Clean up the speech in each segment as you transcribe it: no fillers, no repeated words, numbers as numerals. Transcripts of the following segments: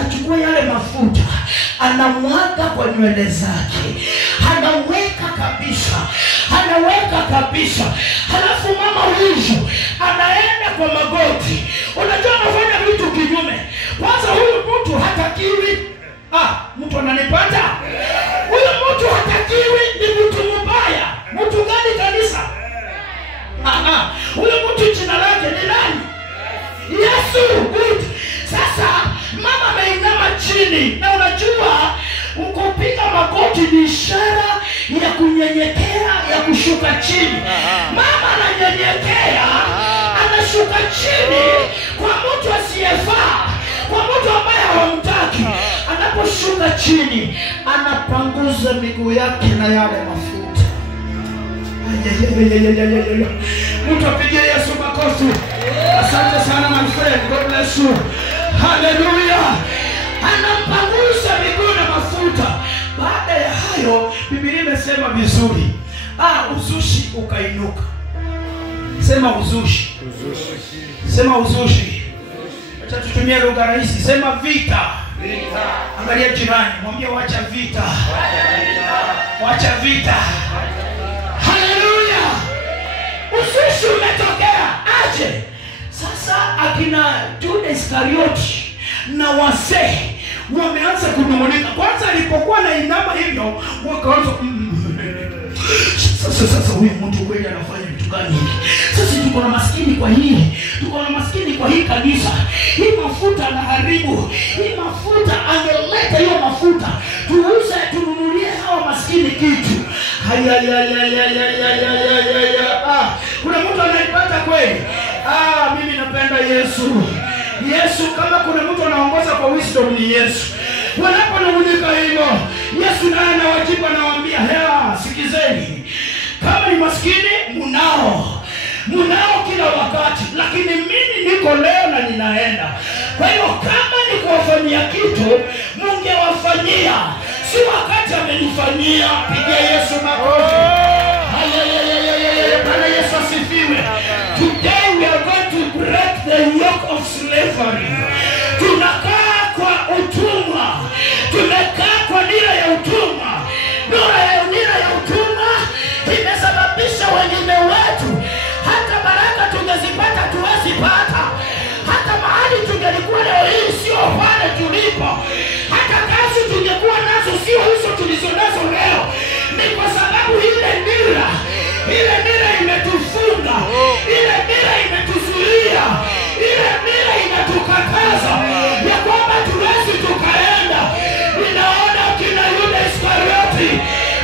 anachukua yale mafuta, anamwaga kwa nywele zake, anaweka kabisa. Halafu mama huyu anaenda kwa magoti. Unajua anafanya vitu kinyume. Kwanza huyu mtu hatakiwi, mtu ananipata? Huyu mtu hatakiwi, ni mtu mbaya. Mtu gani kanisa? Huyu mtu jina lake ni nani? Yesu. Good. Sasa mama ameinama chini, na unajua kupiga magoti ni ishara ya kunyenyekea, ya kushuka chini. Mama ananyenyekea, anashuka chini kwa mtu asiyefaa, kwa mtu ambaye hawamtaki. Anaposhuka chini, anapanguza miguu yake na yale mafuta. Mtu apigie Yesu makofi. Asante sana my friend. God bless you. Hallelujah. Anampanguza miguu na mafuta. Baada ya hayo, Biblia imesema vizuri, uzushi ukainuka. Sema uzushi. Sema uzushi. Acha tutumie lugha rahisi. Sema vita. Angalia jirani, mwambie wacha vita. Wacha vita. Hallelujah. Uzushi umetokea. Aje. Sasa akina Judas Iskarioti na wazee wameanza kunung'unika. Kwanza alipokuwa na inama hivyo, wakaanza sasa huyu mtu kweli anafanya vitu gani hivi? Sasa tuko na maskini kwa hii kanisa. Hii mafuta anaharibu. Hii mafuta angeleta hiyo mafuta tuuze, tununulie hawa maskini kitu. Kuna mtu anaipata kweli? Mimi napenda Yesu. Kama kuna mtu anaongoza kwa wisdom ni Yesu. Wanaponung'unika hivyo, Yesu naye anawajibu, anawaambia, sikizeni. Kama ni maskini munao kila wakati, lakini mimi niko leo na ninaenda. Kwa hiyo kama ni kuwafanyia kitu, mungewafanyia, si wakati amenifanyia. Pigia Yesu makofi. Bwana Yesu asifiwe. Today we are going to break the yoke of slavery. Tunakaa kwa utumwa. Tumekaa kwa nira ya utumwa. Nira ya utumwa imesababisha wengine wetu hata baraka tungezipata tuwezipata. Hata mahali tungelikuwa leo hii sio pale tulipo. Hata kazi tungekuwa nazo sio hizo tulizonazo leo. Ni kwa sababu ile nira imetufunga. Ile nira imetuzuia. Ile nira inatukataza ya kwamba tuwezi tukaenda. Ninaona kina Yuda Iskarioti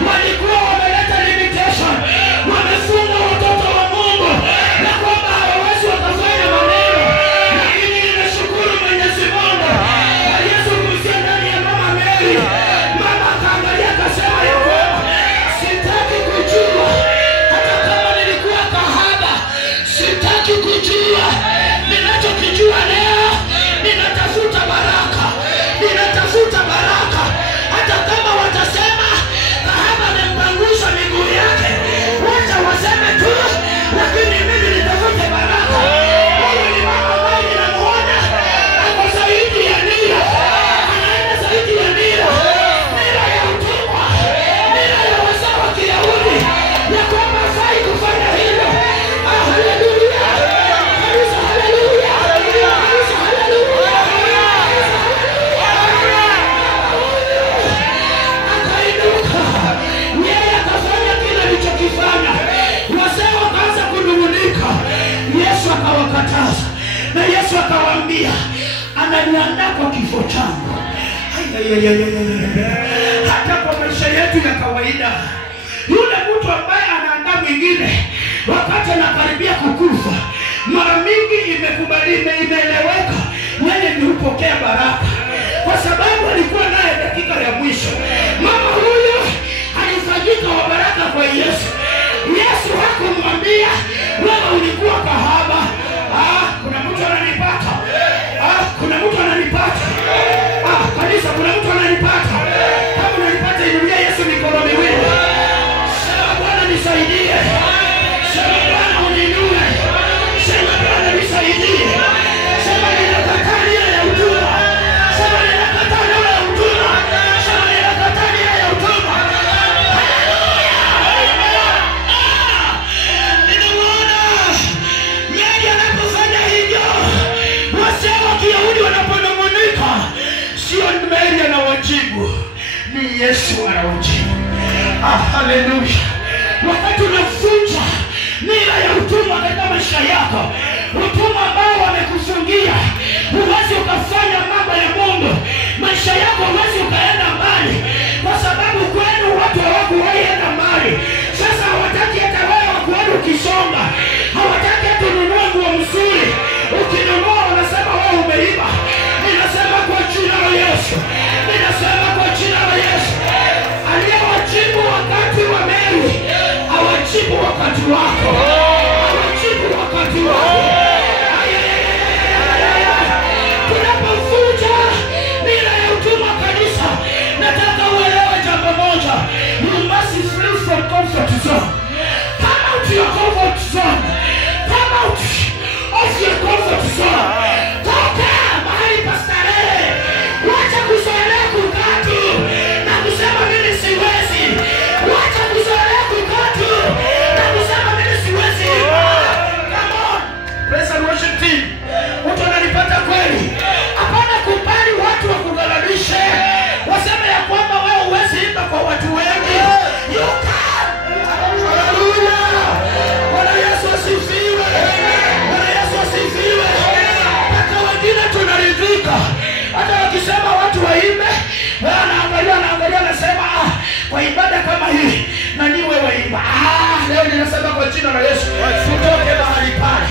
walikuwa wameleta limitation. Wamefunga watoto wa Mungu na kwamba hawawezi wakafanya maneno. Lakini ninashukuru Mwenyezi Mungu aliyezungumzia ndani ya mama Mary. Mama akaangalia akasema ya kwamba sitaki kujua. Hata kama nilikuwa kahaba, sitaki kujua. Ninachokijua leo, ninatafuta baraka. Hata kama watasema kahaba amempangusha miguu yake, wacha waseme tu, lakini mimi nitafute baraka. Huyu ni mama ambaye ninamuona ako zaidi ya nira. Anaenda zaidi ya nira. Nira ya utumwa. Nira ya wazao wa Kiyahudi. Ya kwamba hafai kufanya hivyo. Haleluya. Kanisa haleluya. Kanisa haleluya. Akainuka. Yeye akafanya kile alichokifanya. Wazee wakaanza kunung'unika. Yesu akawakataza. Na Yesu akawaambia, ananiandaa kwa kifo changu. Hata kwa maisha yetu ya kawaida, yule mtu ambaye anaandaa mwingine wakati anakaribia kukufa, mara mingi imeeleweka yeye ni upokea baraka, kwa sababu alikuwa naye dakika ya mwisho. Mama huyu alifanyika wa baraka kwa Yesu. Yesu hakumwambia wewe ulikuwa kahaba. Kuna mtu ananipata. Kanisa, kuna mtu ananipata. Kama unanipata, inulia Yesu mikono miwili. Sema Bwana nisaidie. Sema Bwana uninue. Sema Bwana nisaidie. Sema ninakataa nira ya utumwa. Yesu anawajibu. Haleluya. Wakati unavunja nira ya utumwa katika maisha yako, utumwa ambao wamekufungia, huwezi ukafanya mambo ya Mungu. Maisha yako huwezi ukaenda mbali, kwa sababu kwenu watu hawakuwaenda mbali. Sasa hawataki hata wewe wakuona ukisonga. Hawataki hata ununue nguo mzuri. Ukinunua wanasema wewe umeiba. Ninasema kwa jina la Yesu. Ninasema kwa jina la Yesu. Aliyewajibu wakati wa Mary, hawajibu wakati wako. Hawajibu wakati wako. Tunapovuja nira ya utumwa kanisa, nataka uelewe jambo moja. You must flee from comfort zone. Come out your comfort zone. Come out of your comfort zone. Toka mahali pa starehe. Wacha kuzoelea kukaa tu na kusema mimi siwezi. Wacha kuzoelea kukaa tu na kusema mimi siwezi. Come on. Praise and worship team. Mtu ananipata kweli? Hapana kubali watu wakugalanishe. Waseme ya kwamba wewe huwezi imba kwa watu wengi. You can. Hallelujah. Bwana Yesu asifiwe. Bwana Yesu asifiwe. Hata wengine tunaridhika. Hata wakisema watu waimbe, anaangalia anasema kwa ibada kama hii na ni wewe imba. Leo ninasema kwa jina la Yesu, tutoke mahali pale.